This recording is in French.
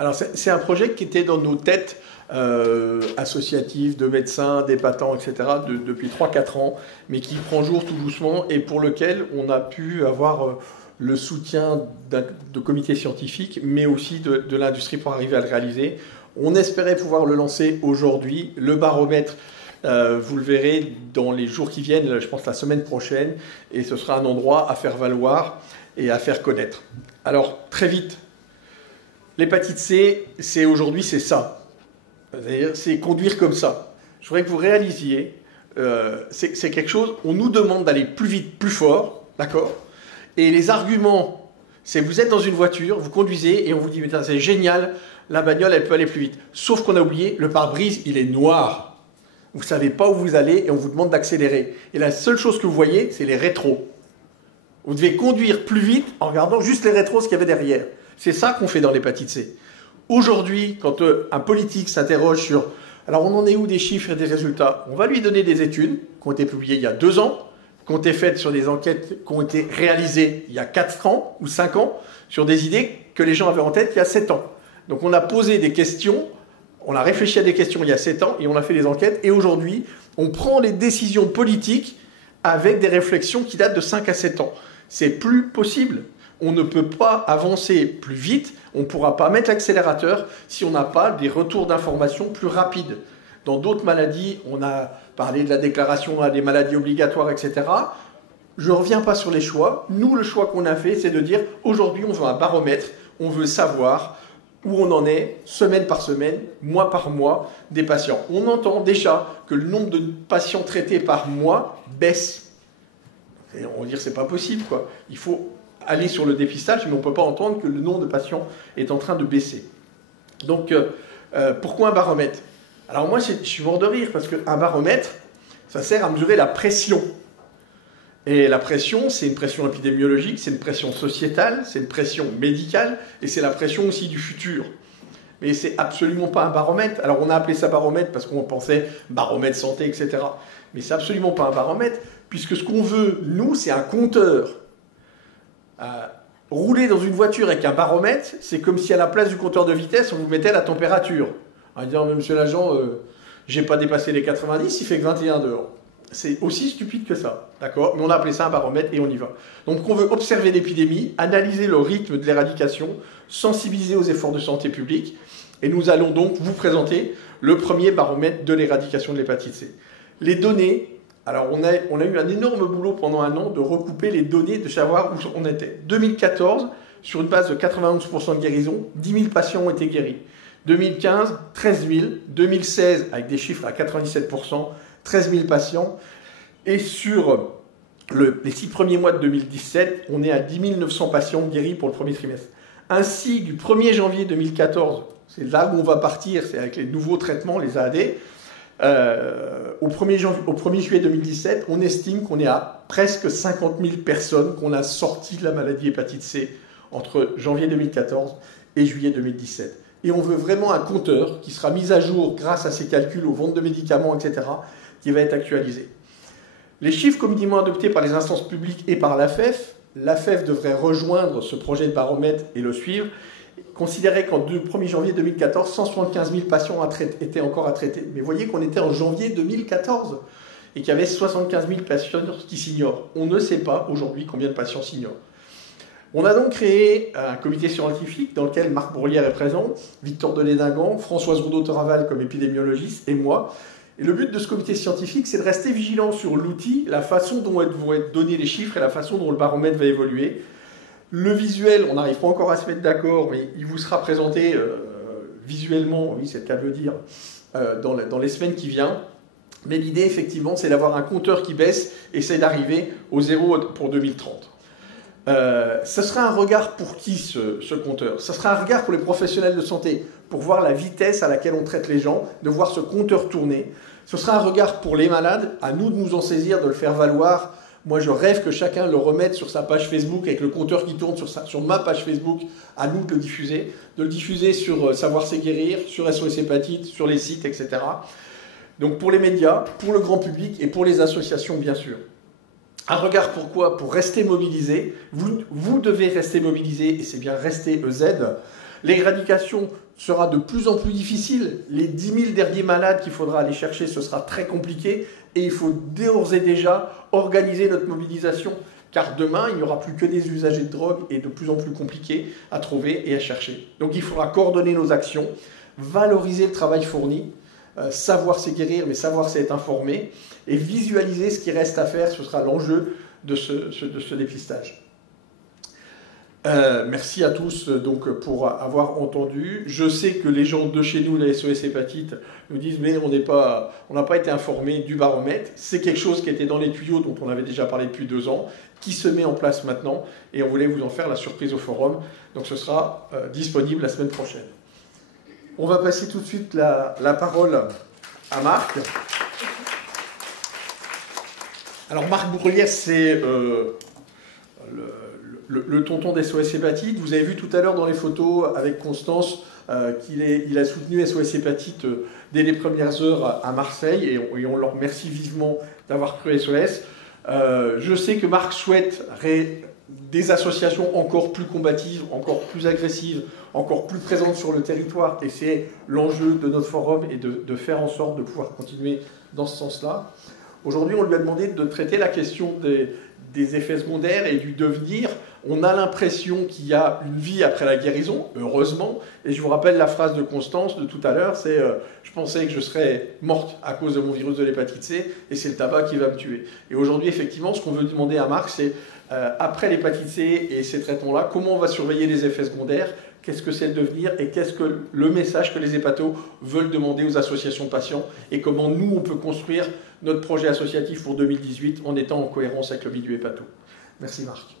Alors, c'est un projet qui était dans nos têtes associatives, de médecins, d'hépatants, etc., depuis 3-4 ans, mais qui prend jour tout doucement et pour lequel on a pu avoir le soutien de comités scientifiques, mais aussi de l'industrie pour arriver à le réaliser. On espérait pouvoir le lancer aujourd'hui. Le baromètre, vous le verrez dans les jours qui viennent, je pense la semaine prochaine, et ce sera un endroit à faire valoir et à faire connaître. Alors, très vite, l'hépatite C, aujourd'hui, c'est ça. C'est conduire comme ça. Je voudrais que vous réalisiez, c'est quelque chose, on nous demande d'aller plus vite, plus fort, d'accord? Et les arguments, c'est vous êtes dans une voiture, vous conduisez, et on vous dit, mais c'est génial, la bagnole, elle peut aller plus vite. Sauf qu'on a oublié, le pare-brise, il est noir. Vous ne savez pas où vous allez, et on vous demande d'accélérer. Et la seule chose que vous voyez, c'est les rétros. Vous devez conduire plus vite en regardant juste les rétros, ce qu'il y avait derrière. C'est ça qu'on fait dans l'hépatite C. Aujourd'hui, quand un politique s'interroge sur « alors on en est où des chiffres et des résultats ?» On va lui donner des études qui ont été publiées il y a 2 ans, qui ont été faites sur des enquêtes qui ont été réalisées il y a 4 ans ou 5 ans, sur des idées que les gens avaient en tête il y a 7 ans. Donc on a posé des questions, on a réfléchi à des questions il y a 7 ans et on a fait des enquêtes. Et aujourd'hui, on prend les décisions politiques avec des réflexions qui datent de 5 à 7 ans. C'est plus possible. On ne peut pas avancer plus vite, on ne pourra pas mettre l'accélérateur si on n'a pas des retours d'informations plus rapides. Dans d'autres maladies, on a parlé de la déclaration des maladies obligatoires, etc. Je ne reviens pas sur les choix. Nous, le choix qu'on a fait, c'est de dire aujourd'hui, on veut un baromètre, on veut savoir où on en est, semaine par semaine, mois par mois, des patients. On entend déjà que le nombre de patients traités par mois baisse. Et on va dire que ce n'est pas possible, quoi. Il faut aller sur le dépistage, mais on ne peut pas entendre que le nombre de patients est en train de baisser. Donc, pourquoi un baromètre? Alors moi, je suis mort de rire, parce qu'un baromètre, ça sert à mesurer la pression. Et la pression, c'est une pression épidémiologique, c'est une pression sociétale, c'est une pression médicale, et c'est la pression aussi du futur. Mais c'est absolument pas un baromètre. Alors on a appelé ça baromètre parce qu'on pensait baromètre santé, etc. Mais c'est absolument pas un baromètre, puisque ce qu'on veut, nous, c'est un compteur. Rouler dans une voiture avec un baromètre, c'est comme si à la place du compteur de vitesse, on vous mettait la température. En disant, monsieur l'agent, j'ai pas dépassé les 90, il fait que 21 dehors. C'est aussi stupide que ça, d'accord? Mais on a appelé ça un baromètre et on y va. Donc on veut observer l'épidémie, analyser le rythme de l'éradication, sensibiliser aux efforts de santé publique, et nous allons donc vous présenter le premier baromètre de l'éradication de l'hépatite C. Les données, alors on a eu un énorme boulot pendant 1 an de recouper les données, de savoir où on était. 2014, sur une base de 91% de guérison, 10 000 patients ont été guéris. 2015, 13 000. 2016, avec des chiffres à 97%, 13 000 patients. Et sur les 6 premiers mois de 2017, on est à 10 900 patients guéris pour le premier trimestre. Ainsi, du 1er janvier 2014, c'est là où on va partir, c'est avec les nouveaux traitements, les AAD, au 1er juillet 2017, on estime qu'on est à presque 50 000 personnes qu'on a sorties de la maladie hépatite C entre janvier 2014 et juillet 2017. Et on veut vraiment un compteur qui sera mis à jour grâce à ces calculs aux ventes de médicaments, etc., qui va être actualisé. Les chiffres communément adoptés par les instances publiques et par l'AFEF, l'AFEF devrait rejoindre ce projet de baromètre et le suivre, considérait qu'en 1er janvier 2014, 175 000 patients étaient encore à traiter. Mais voyez qu'on était en janvier 2014 et qu'il y avait 75 000 patients qui s'ignorent. On ne sait pas aujourd'hui combien de patients s'ignorent. On a donc créé un comité scientifique dans lequel Marc Bourlière est présent, Victor Delédingan, Françoise Rondeau-Toraval comme épidémiologiste et moi. Et le but de ce comité scientifique, c'est de rester vigilant sur l'outil, la façon dont vont être donnés les chiffres et la façon dont le baromètre va évoluer. Le visuel, on n'arrive pas encore à se mettre d'accord, mais il vous sera présenté visuellement, oui c'est le cas de le dire, dans les semaines qui viennent. Mais l'idée, effectivement, c'est d'avoir un compteur qui baisse et c'est d'arriver au 0 pour 2030. Ce sera un regard pour qui ce compteur? Ce sera un regard pour les professionnels de santé, pour voir la vitesse à laquelle on traite les gens, de voir ce compteur tourner. Ce sera un regard pour les malades, à nous de nous en saisir, de le faire valoir. Moi, je rêve que chacun le remette sur sa page Facebook avec le compteur qui tourne sur ma page Facebook. À nous de le diffuser sur Savoir c'est guérir, sur SOS Hépatite, sur les sites, etc. Donc pour les médias, pour le grand public et pour les associations, bien sûr. Un regard pourquoi? Pour rester mobilisé. Vous devez rester mobilisé et c'est bien rester EZ. L'éradication, sera de plus en plus difficile. Les 10 000 derniers malades qu'il faudra aller chercher, ce sera très compliqué. Et il faut d'ores et déjà organiser notre mobilisation. Car demain, il n'y aura plus que des usagers de drogue et de plus en plus compliqués à trouver et à chercher. Donc il faudra coordonner nos actions, valoriser le travail fourni, savoir c'est guérir, mais savoir c'est être informé, et visualiser ce qui reste à faire. Ce sera l'enjeu de ce dépistage. Merci à tous donc, pour avoir entendu. Je sais que les gens de chez nous, la SOS Hépatite, nous disent mais on n'a pas été informés du baromètre. C'est quelque chose qui était dans les tuyaux, dont on avait déjà parlé depuis 2 ans, qui se met en place maintenant, et on voulait vous en faire la surprise au forum. Donc ce sera disponible la semaine prochaine. On va passer tout de suite la parole à Marc. Alors Marc Bourlière, c'est le tonton d'SOS Hépatite. Vous avez vu tout à l'heure dans les photos avec Constance qu'il a soutenu SOS Hépatite dès les premières heures à Marseille, et on leur remercie vivement d'avoir cru SOS. Je sais que Marc souhaite des associations encore plus combatives, encore plus agressives, encore plus présentes sur le territoire, et c'est l'enjeu de notre forum, et de faire en sorte de pouvoir continuer dans ce sens-là. Aujourd'hui, on lui a demandé de traiter la question des effets secondaires et du devenir. On a l'impression qu'il y a une vie après la guérison, heureusement. Et je vous rappelle la phrase de Constance de tout à l'heure, c'est je pensais que je serais morte à cause de mon virus de l'hépatite C, et c'est le tabac qui va me tuer. Et aujourd'hui, effectivement, ce qu'on veut demander à Marc, c'est après l'hépatite C et ces traitements-là, comment on va surveiller les effets secondaires, qu'est-ce que c'est le devenir, et qu'est-ce que le message que les hépatos veulent demander aux associations patients, et comment nous, on peut construire notre projet associatif pour 2018 en étant en cohérence avec le milieu hépato. Merci Marc.